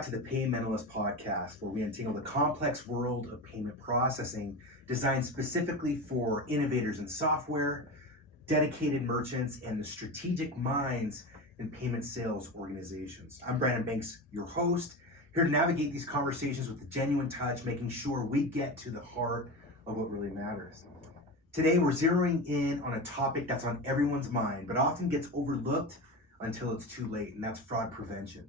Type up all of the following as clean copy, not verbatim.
back to the Paymentalist podcast, where we untangle the complex world of payment processing designed specifically for innovators in software, dedicated merchants, and the strategic minds in payment sales organizations. I'm Brandon Banks, your host, here to navigate these conversations with a genuine touch, making sure we get to the heart of what really matters. Today, we're zeroing in on a topic that's on everyone's mind, but often gets overlooked until it's too late, and that's fraud prevention.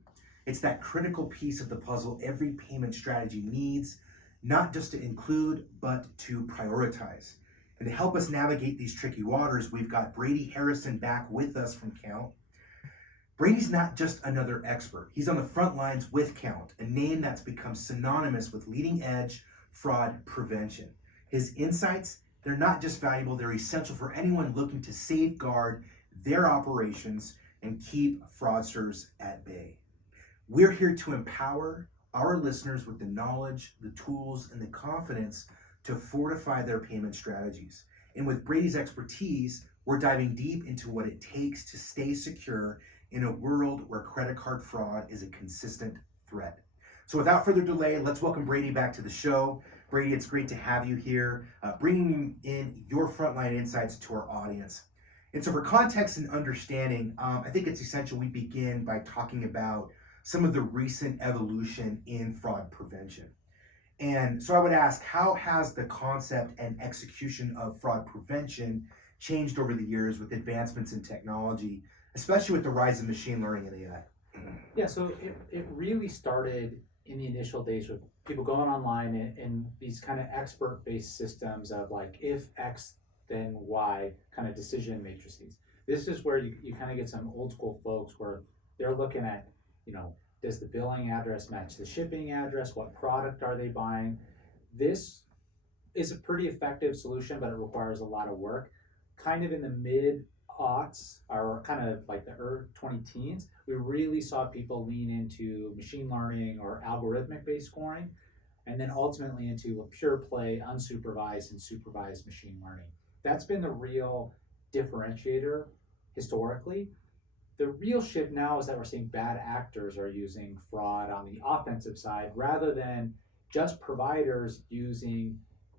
It's that critical piece of the puzzle every payment strategy needs, not just to include, but to prioritize. And to help us navigate these tricky waters, we've got Brady Harrison back with us from Kount. Brady's not just another expert. He's on the front lines with Kount, a name that's become synonymous with leading edge fraud prevention. His insights, they're not just valuable, they're essential for anyone looking to safeguard their operations and keep fraudsters at bay. We're here to empower our listeners with the knowledge, the tools, and the confidence to fortify their payment strategies. And with Brady's expertise, we're diving deep into what it takes to stay secure in a world where credit card fraud is a consistent threat. So without further delay, let's welcome Brady back to the show. Brady, it's great to have you here, bringing in your frontline insights to our audience. And so for context and understanding, I think it's essential we begin by talking about some of the recent evolution in fraud prevention. And so I would ask, how has the concept and execution of fraud prevention changed over the years with advancements in technology, especially with the rise of machine learning and AI? Yeah, so it really started in the initial days with people going online and these kind of expert-based systems of like, if X, then Y kind of decision matrices. This is where you kind of get some old school folks where they're looking at, does the billing address match the shipping address? What product are they buying? This is a pretty effective solution, but it requires a lot of work. Kind of in the mid-aughts, or kind of like the early 2010s, we really saw people lean into machine learning or algorithmic-based scoring, and then ultimately into a pure play, unsupervised and supervised machine learning. That's been the real differentiator historically. The real shift now is that we're seeing bad actors are using fraud on the offensive side rather than just providers using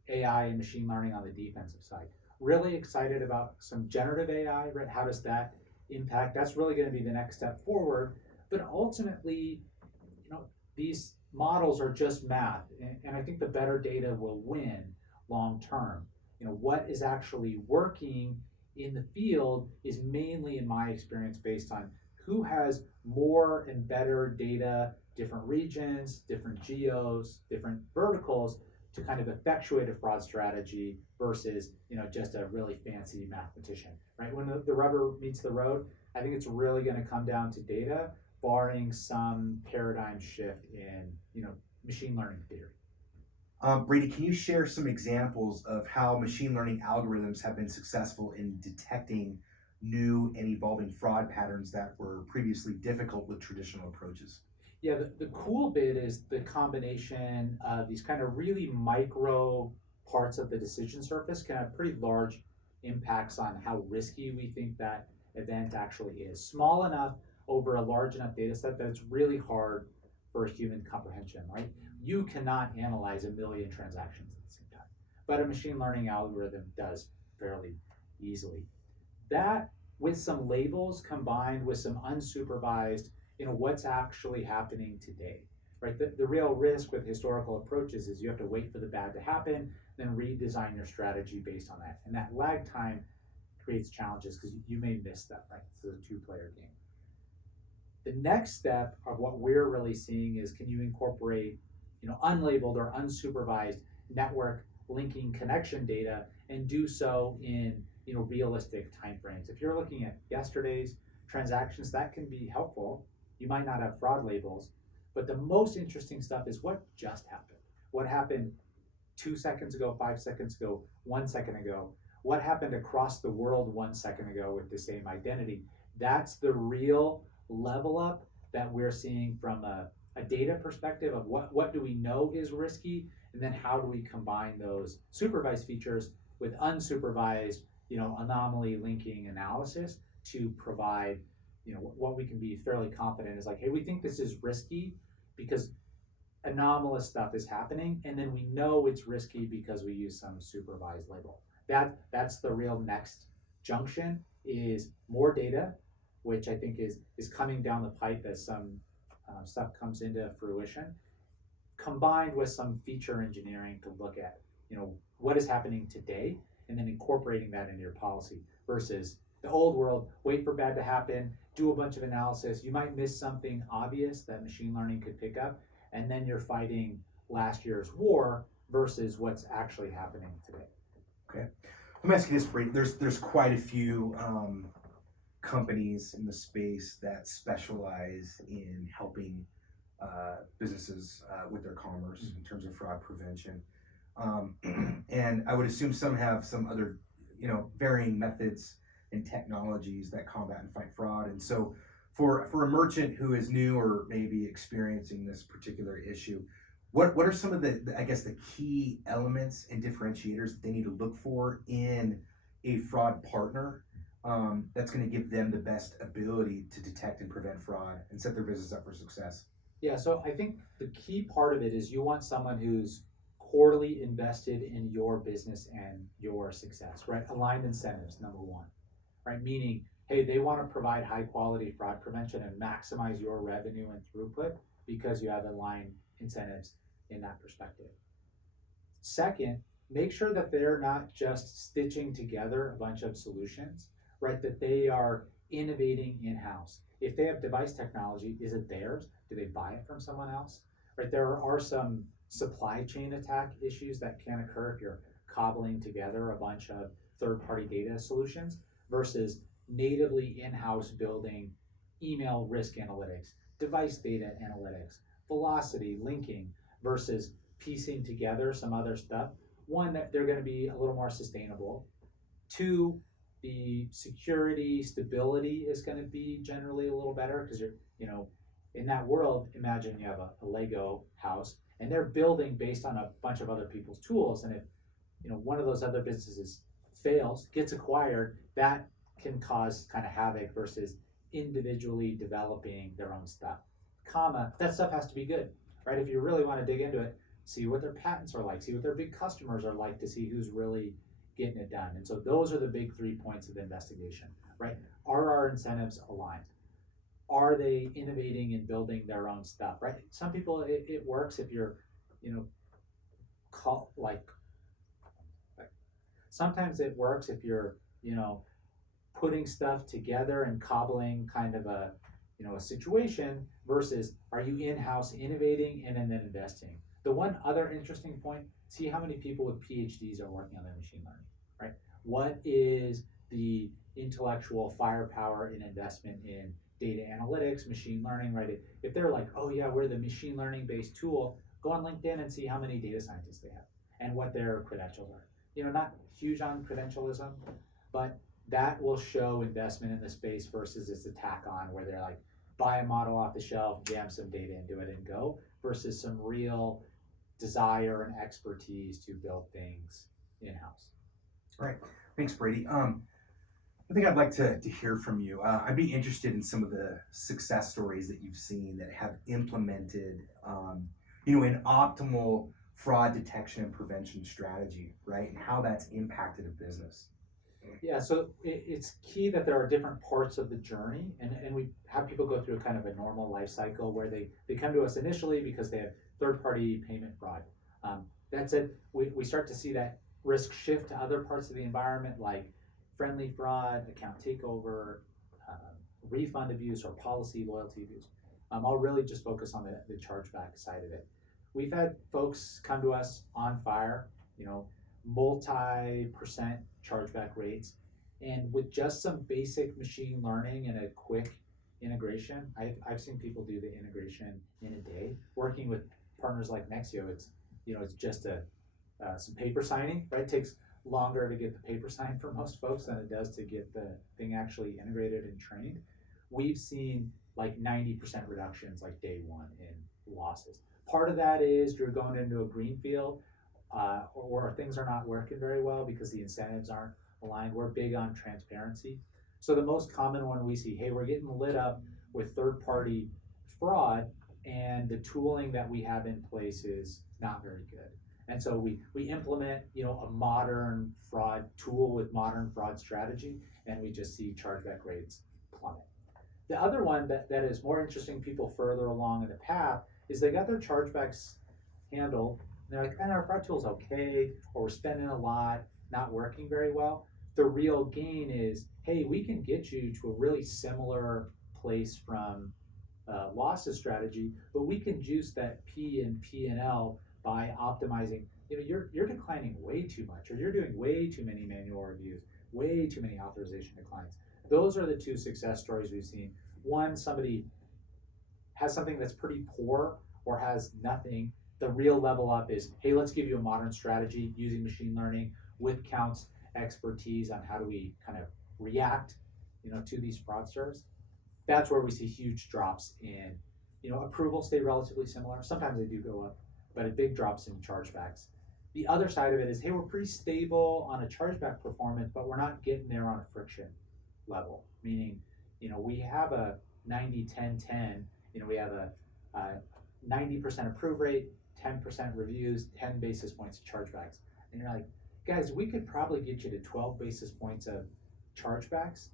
AI and machine learning on the defensive side. Really excited about some generative AI, right? How does that impact? That's really going to be the next step forward. But ultimately, these models are just math. And I think the better data will win long term. What is actually working in the field is mainly, in my experience, based on who has more and better data, different regions, different geos, different verticals to kind of effectuate a fraud strategy versus, just a really fancy mathematician, right? When the rubber meets the road, I think it's really going to come down to data, barring some paradigm shift in, machine learning theory. Brady, can you share some examples of how machine learning algorithms have been successful in detecting new and evolving fraud patterns that were previously difficult with traditional approaches? Yeah, the cool bit is the combination of these kind of really micro parts of the decision surface can have pretty large impacts on how risky we think that event actually is. Small enough over a large enough data set that it's really hard for human comprehension, right? You cannot analyze 1 million transactions at the same time, but a machine learning algorithm does fairly easily. That, with some labels combined with some unsupervised, what's actually happening today, right? The real risk with historical approaches is you have to wait for the bad to happen, then redesign your strategy based on that. And that lag time creates challenges because you may miss that, right? It's a two-player game. The next step of what we're really seeing is, can you incorporate unlabeled or unsupervised network linking connection data and do so in realistic timeframes. If you're looking at yesterday's transactions, that can be helpful. You might not have fraud labels, but the most interesting stuff is what just happened. What happened 2 seconds ago, 5 seconds ago, 1 second ago? What happened across the world 1 second ago with the same identity? That's the real level up that we're seeing from a data perspective of what do we know is risky, and then how do we combine those supervised features with unsupervised, anomaly linking analysis to provide, what we can be fairly confident is like, hey, we think this is risky because anomalous stuff is happening, and then we know it's risky because we use some supervised label. That's the real next junction, is more data, which I think is coming down the pipe as some stuff comes into fruition, combined with some feature engineering to look at, what is happening today, and then incorporating that into your policy, versus the old world, wait for bad to happen, do a bunch of analysis. You might miss something obvious that machine learning could pick up, and then you're fighting last year's war versus what's actually happening today. Okay. Let me ask you this, Brady. There's quite a few companies in the space that specialize in helping businesses with their commerce in terms of fraud prevention. And I would assume some have some other, varying methods and technologies that combat and fight fraud. And so for a merchant who is new or maybe experiencing this particular issue, what are some of the I guess the key elements and differentiators that they need to look for in a fraud partner that's going to give them the best ability to detect and prevent fraud and set their business up for success? Yeah, so I think the key part of it is you want someone who's quarterly invested in your business and your success, right? Aligned incentives, number one, right? Meaning, hey, they want to provide high quality fraud prevention and maximize your revenue and throughput because you have aligned incentives in that perspective. Second, make sure that they're not just stitching together a bunch of solutions, right? That they are innovating in-house. If they have device technology, is it theirs? Do they buy it from someone else? Right? There are some supply chain attack issues that can occur if you're cobbling together a bunch of third-party data solutions versus natively in-house building email risk analytics, device data analytics, velocity, linking, versus piecing together some other stuff. One, that they're going to be a little more sustainable. Two, the security stability is going to be generally a little better because you're, in that world, imagine you have a Lego house and they're building based on a bunch of other people's tools. And if, one of those other businesses fails, gets acquired, that can cause kind of havoc versus individually developing their own stuff. That stuff has to be good, right? If you really want to dig into it, see what their patents are like, see what their big customers are like to see who's really getting it done. And so those are the big 3 points of investigation, right? Are our incentives aligned? Are they innovating and building their own stuff, right? Some people, it works if you're, sometimes it works if you're, putting stuff together and cobbling kind of a situation versus are you in-house innovating and then investing. The one other interesting point, see how many people with PhDs are working on their machine learning, right? What is the intellectual firepower in investment in data analytics, machine learning, right? If they're like, oh yeah, we're the machine learning based tool, go on LinkedIn and see how many data scientists they have and what their credentials are. Not huge on credentialism, but that will show investment in the space versus it's a tack on where they're like, buy a model off the shelf, jam some data into it and go, versus some real desire and expertise to build things in-house. All right. Thanks, Brady. I think I'd like to hear from you. I'd be interested in some of the success stories that you've seen that have implemented, an optimal fraud detection and prevention strategy, right? And how that's impacted a business. Yeah, so it's key that there are different parts of the journey, and we have people go through kind of a normal life cycle where they come to us initially because they have third-party payment fraud. That said, we start to see that risk shift to other parts of the environment like friendly fraud, account takeover, refund abuse, or policy loyalty abuse. I'll really just focus on the chargeback side of it. We've had folks come to us on fire, multi-percent chargeback rates, and with just some basic machine learning and a quick integration, I've seen people do the integration in a day. Working with partners like Nexio, it's just some paper signing, right? It takes longer to get the paper signed for most folks than it does to get the thing actually integrated and trained. We've seen like 90% reductions like day one in losses. Part of that is you're going into a green field or things are not working very well because the incentives aren't aligned. We're big on transparency. So the most common one we see, hey, we're getting lit up with third-party fraud, and the tooling that we have in place is not very good. And so we implement, a modern fraud tool with modern fraud strategy, and we just see chargeback rates plummet. The other one that is more interesting, people further along in the path, is they got their chargebacks handled. And they're like, our fraud tool's okay, or we're spending a lot, not working very well. The real gain is, hey, we can get you to a really similar place from losses strategy, but we can juice that P and P&L by optimizing. You're declining way too much, or you're doing way too many manual reviews, way too many authorization declines. Those are the two success stories we've seen. One, somebody has something that's pretty poor or has nothing. The real level up is, hey, let's give you a modern strategy using machine learning with Kount's expertise on how do we kind of react, to these fraudsters. That's where we see huge drops in, approvals stay relatively similar. Sometimes they do go up, but a big drops in chargebacks. The other side of it is, hey, we're pretty stable on a chargeback performance, but we're not getting there on a friction level. Meaning, we have a 90-10-10, we have a 90% approve rate, 10% reviews, 10 basis points of chargebacks. And you're like, guys, we could probably get you to 12 basis points of chargebacks.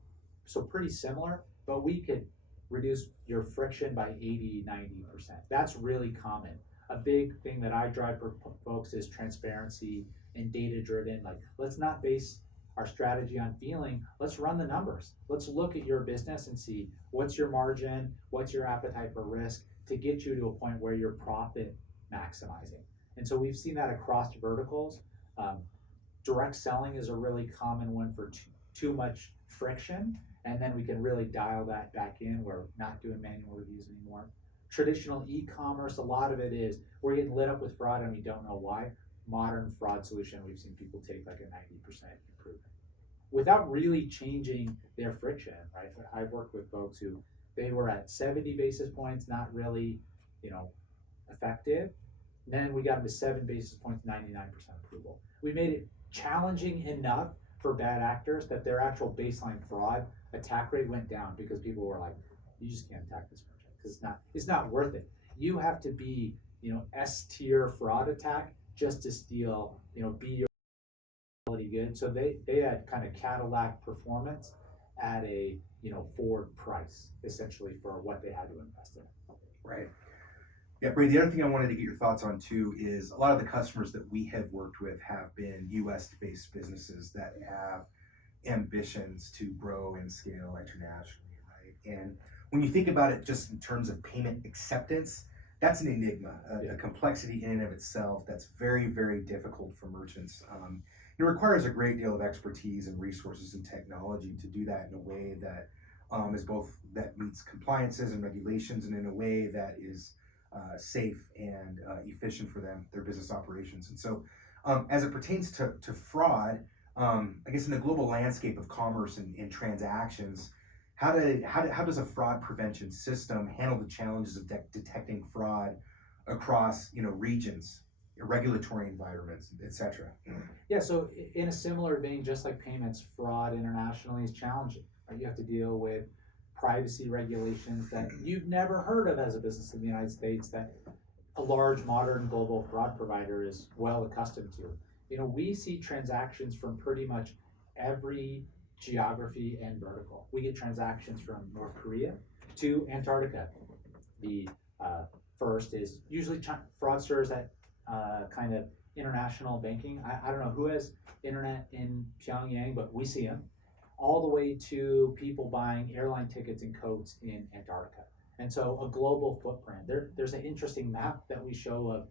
So pretty similar, but we could reduce your friction by 80-90%. That's really common. A big thing that I drive for folks is transparency and data driven. Like, let's not base our strategy on feeling, let's run the numbers. Let's look at your business and see what's your margin, what's your appetite for risk to get you to a point where you're profit maximizing. And so we've seen that across verticals. Direct selling is a really common one for too much friction, and then we can really dial that back in. We're not doing manual reviews anymore. Traditional e-commerce, a lot of it is we're getting lit up with fraud and we don't know why. Modern fraud solution, we've seen people take like a 90% improvement without really changing their friction, right? I've worked with folks who they were at 70 basis points, not really, effective. Then we got them to 7 basis points, 99% approval. We made it challenging enough for bad actors that their actual baseline fraud attack rate went down because people were like, you just can't attack this merchant because it's not worth it. You have to be, S tier fraud attack just to steal, be your quality good. So they had kind of Cadillac performance at a, Ford price essentially for what they had to invest in. Right. Yeah, Brady, the other thing I wanted to get your thoughts on too is a lot of the customers that we have worked with have been US-based businesses that have ambitions to grow and scale internationally, right? And when you think about it just in terms of payment acceptance, that's an enigma, a complexity in and of itself that's very, very difficult for merchants. It requires a great deal of expertise and resources and technology to do that in a way that is both that meets compliances and regulations and in a way that is safe and efficient for them, their business operations. And so as it pertains to fraud, I guess in the global landscape of commerce and transactions, how does a fraud prevention system handle the challenges of detecting fraud across regions, regulatory environments, etc.? Yeah, so in a similar vein, just like payments, fraud internationally is challenging. Right? You have to deal with privacy regulations that you've never heard of as a business in the United States that a large modern global fraud provider is well accustomed to. We see transactions from pretty much every geography and vertical. We get transactions from North Korea to Antarctica. The first is usually fraudsters at kind of international banking. I don't know who has internet in Pyongyang, but we see them. All the way to people buying airline tickets and coats in Antarctica. And so a global footprint. There's an interesting map that we show of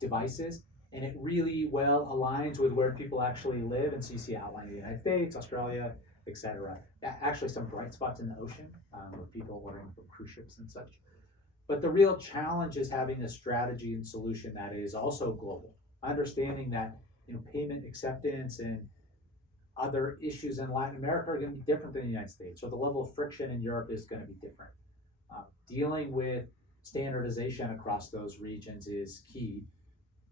devices, and it really well aligns with where people actually live. And so you see outlined the United States, Australia, etc. Actually some bright spots in the ocean with people ordering from cruise ships and such. But the real challenge is having a strategy and solution that is also global. Understanding that payment acceptance and other issues in Latin America are going to be different than the United States, or the level of friction in Europe is going to be different. Dealing with standardization across those regions is key.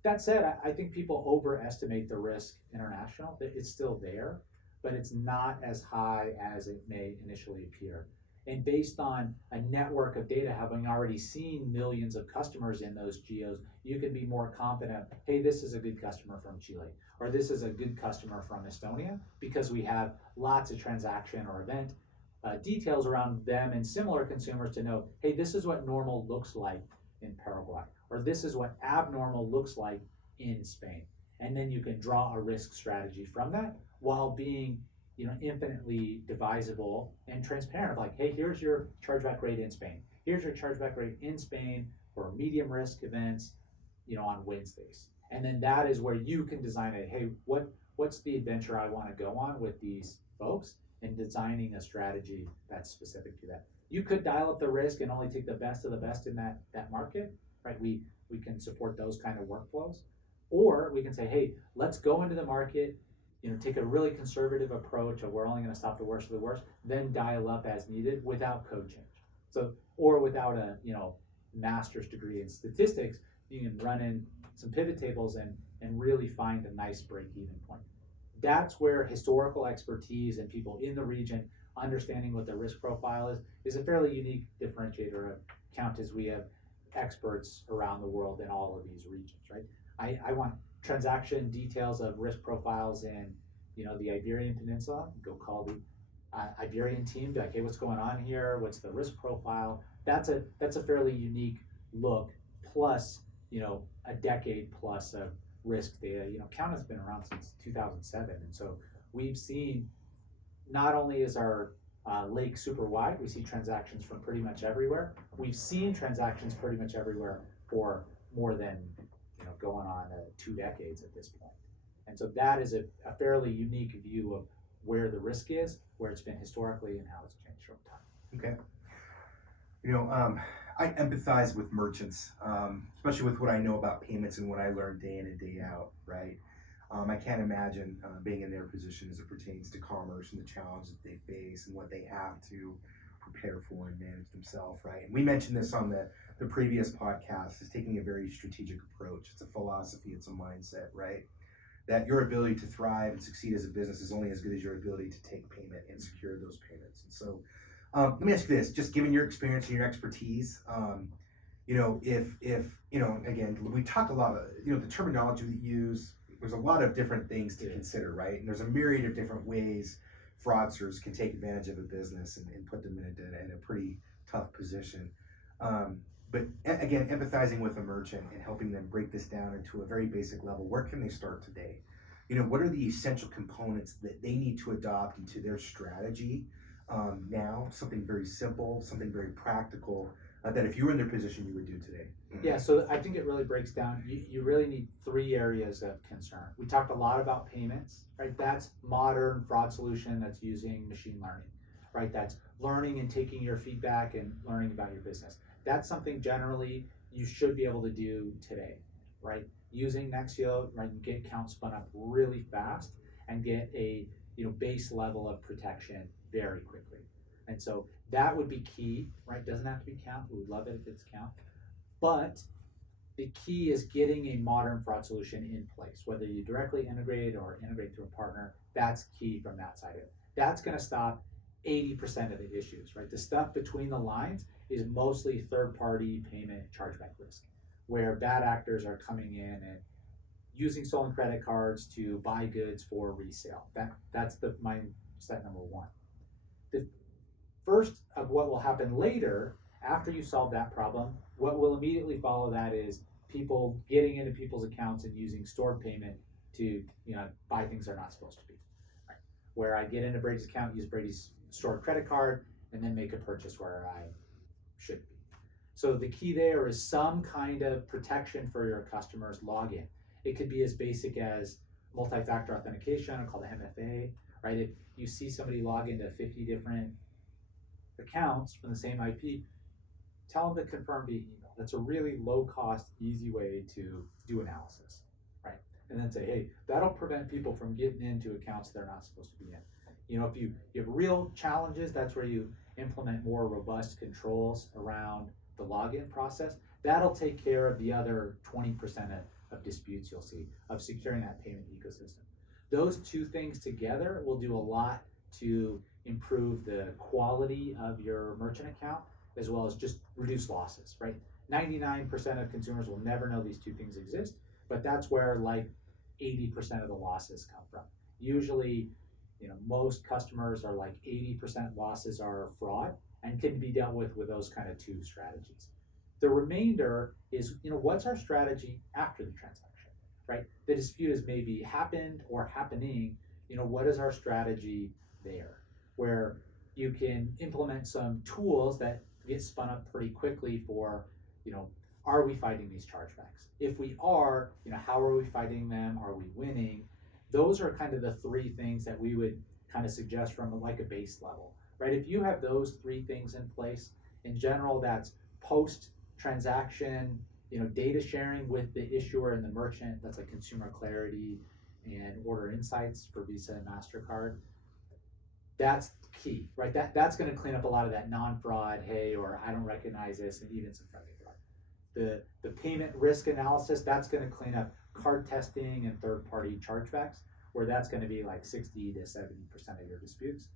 That said, I think people overestimate the risk international. It's still there, but it's not as high as it may initially appear. And based on a network of data, having already seen millions of customers in those geos, you can be more confident, hey, this is a good customer from Chile, or this is a good customer from Estonia, because we have lots of transaction or event details around them and similar consumers to know, hey, this is what normal looks like in Paraguay, or this is what abnormal looks like in Spain. And then you can draw a risk strategy from that while being infinitely divisible and transparent. Like, hey, here's your chargeback rate in Spain. Here's your chargeback rate in Spain for medium risk events, on Wednesdays. And then that is where you can design it. Hey, what's the adventure I want to go on with these folks, and designing a strategy that's specific to that. You could dial up the risk and only take the best of the best in that market, right? We can support those kind of workflows. Or we can say, hey, let's go into the market, take a really conservative approach of we're only going to stop the worst of the worst, then dial up as needed without code change. So, or without a, master's degree in statistics, you can run in some pivot tables and really find a nice break-even point. That's where historical expertise and people in the region understanding what the risk profile is a fairly unique differentiator of Kount, as we have experts around the world in all of these regions, right? I want transaction details of risk profiles in, the Iberian Peninsula. Go call the Iberian team, be like, hey, what's going on here? What's the risk profile? That's a fairly unique look, plus, a decade plus of risk data. Kount has been around since 2007, and so we've seen, not only is our lake super wide, we see transactions from pretty much everywhere. We've seen transactions pretty much everywhere for more than going on 2 decades at this point. And so that is a fairly unique view of where the risk is, where it's been historically, and how it's changed over time. Okay. I empathize with merchants, especially with what I know about payments and what I learn day in and day out, right? I can't imagine being in their position as it pertains to commerce and the challenges that they face and what they have to prepare for and manage themselves, right? And we mentioned this on the previous podcast, is taking a very strategic approach. It's a philosophy, it's a mindset, right? That your ability to thrive and succeed as a business is only as good as your ability to take payment and secure those payments. And so let me ask you this, just given your experience and your expertise, if again, we talk a lot of, the terminology we use, there's a lot of different things to consider, right? And there's a myriad of different ways fraudsters can take advantage of a business and put them in a pretty tough position. But again, empathizing with a merchant and helping them break this down into a very basic level, where can they start today? What are the essential components that they need to adopt into their strategy now? Something very simple, something very practical, that if you were in their position, you would do today. Yeah, so I think it really breaks down. You really need 3 areas of concern. We talked a lot about payments, right? That's modern fraud solution that's using machine learning, right? That's learning and taking your feedback and learning about your business. That's something generally you should be able to do today, right? Using Nexio, right, and get Kount spun up really fast and get a base level of protection very quickly. And so that would be key, right? Doesn't have to be Kount. We would love it if it's Kount. But the key is getting a modern fraud solution in place, whether you directly integrate or integrate through a partner. That's key from that side of it. That's going to stop 80% of the issues, right? The stuff between the lines is mostly third-party payment chargeback risk, where bad actors are coming in and using stolen credit cards to buy goods for resale. That's the mindset number 1. The first of what will happen later, after you solve that problem, what will immediately follow that is people getting into people's accounts and using stored payment to buy things they're not supposed to be. Right? Where I get into Brady's account, use Brady's stored credit card, and then make a purchase where I should be. So the key there is some kind of protection for your customers' login. It could be as basic as multi-factor authentication, called MFA, right? If you see somebody log into 50 different accounts from the same IP, tell them to confirm via email. That's a really low-cost, easy way to do analysis, right? And then say, hey, that'll prevent people from getting into accounts they're not supposed to be in. If you have real challenges, that's where you implement more robust controls around the login process. That'll take care of the other 20% of disputes you'll see, of securing that payment ecosystem. Those 2 things together will do a lot to improve the quality of your merchant account as well as just reduce losses, right? 99% of consumers will never know these two things exist, but that's where like 80% of the losses come from. Usually, most customers are like 80% losses are fraud and can be dealt with those kind of two strategies. The remainder is, what's our strategy after the transaction, right? The dispute has maybe happened or happening, what is our strategy there? Where you can implement some tools that get spun up pretty quickly for, are we fighting these chargebacks? If we are, how are we fighting them? Are we winning? Those are kind of the three things that we would kind of suggest from like a base level, right? If you have those three things in place, in general, that's post transaction, data sharing with the issuer and the merchant. That's like consumer clarity and order insights for Visa and MasterCard. That's key, right? That's going to clean up a lot of that non-fraud, hey, or I don't recognize this, and even some friendly fraud. The payment risk analysis, that's going to clean up card testing and third-party chargebacks, where that's going to be like 60 to 70% of your disputes.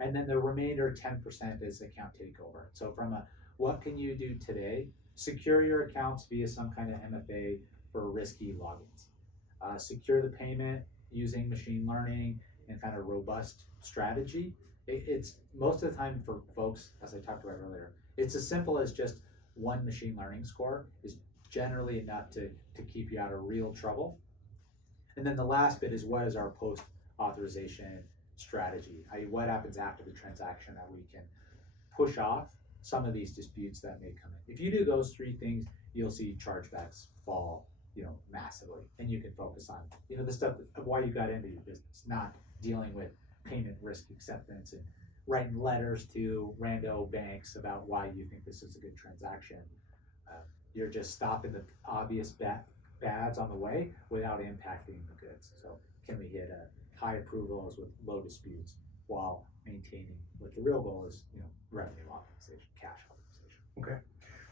And then the remainder 10% is account takeover. So from a what can you do today? Secure your accounts via some kind of MFA for risky logins. Secure the payment using machine learning and kind of robust strategy. It's most of the time for folks, as I talked about earlier, it's as simple as just one machine learning score is generally enough to keep you out of real trouble. And then the last bit is what is our post authorization strategy? What happens after the transaction that we can push off some of these disputes that may come in. If you do those three things, you'll see chargebacks fall, massively, and you can focus on, the stuff of why you got into your business, not dealing with payment risk acceptance and writing letters to rando banks about why you think this is a good transaction. You're just stopping the obvious bads on the way without impacting the goods. So can we hit high approvals with low disputes while maintaining what the real goal is, revenue optimization, cash optimization. Okay.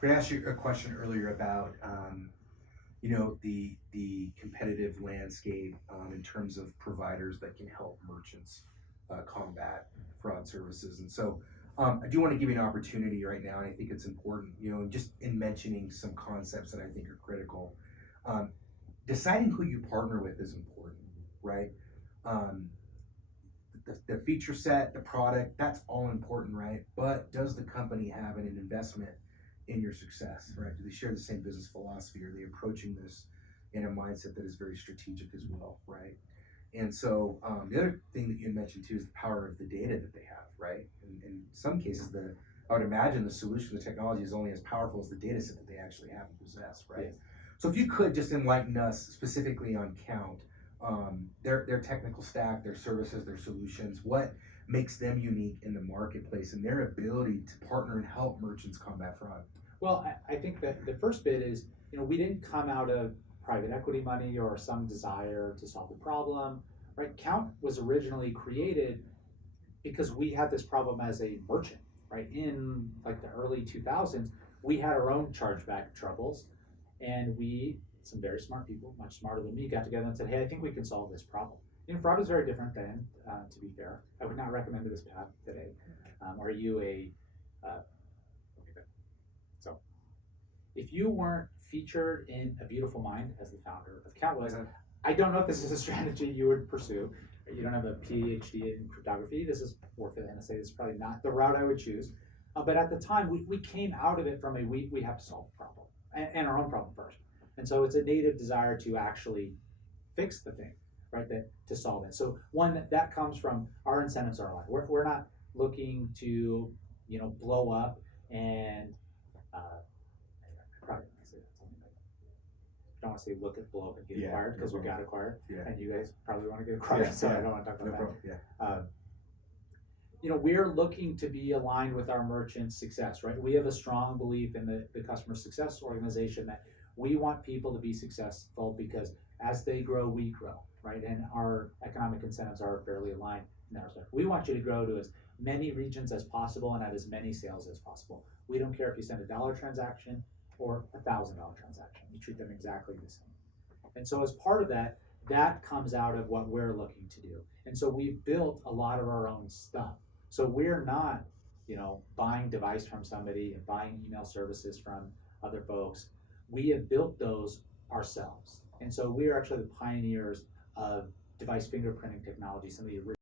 We're going to ask you a question earlier about, the competitive landscape in terms of providers that can help merchants combat fraud services. And so I do want to give you an opportunity right now, and I think it's important, just in mentioning some concepts that I think are critical. Deciding who you partner with is important, right? The feature set, the product, that's all important, right? But does the company have an investment in your success, right? Do they share the same business philosophy? Are they approaching this in a mindset that is very strategic as well, right? And so the other thing that you mentioned too is the power of the data that they have, right? In some cases, I would imagine the solution, the technology is only as powerful as the data set that they actually have and possess, right? Yes. So if you could just enlighten us specifically on Kount, their technical stack, their services, their solutions, what makes them unique in the marketplace and their ability to partner and help merchants combat fraud? Well, I think that the first bit is, we didn't come out of private equity money or some desire to solve the problem, right? Kount was originally created because we had this problem as a merchant, right? In like the early 2000s, we had our own chargeback troubles, and some very smart people, much smarter than me, got together and said, hey, I think we can solve this problem. Fraud is very different then, to be fair. I would not recommend this path today. Are you so if you weren't featured in A Beautiful Mind as the founder of Kount was, I don't know if this is a strategy you would pursue. You don't have a PhD in cryptography. This is work for the NSA. This is probably not the route I would choose. But at the time, we came out of it from we have to solve the problem and our own problem first. And so it's a native desire to actually fix the thing, right? To solve it. So one that comes from our incentives are aligned. We're not looking to blow up and probably I don't want to say look at blow up and get acquired because we got acquired, and you guys probably want to get acquired, so I don't want to talk about that. We're looking to be aligned with our merchants' success, right? We have a strong belief in the customer success organization that we want people to be successful because as they grow, we grow, right? And our economic incentives are fairly aligned in that respect. We want you to grow to as many regions as possible and at as many sales as possible. We don't care if you send $1 transaction or $1,000 transaction. We treat them exactly the same. And so as part of that comes out of what we're looking to do. And so we've built a lot of our own stuff, So we're not, buying device from somebody and buying email services from other folks. We have built those ourselves. And so we are actually the pioneers of device fingerprinting technology, some of the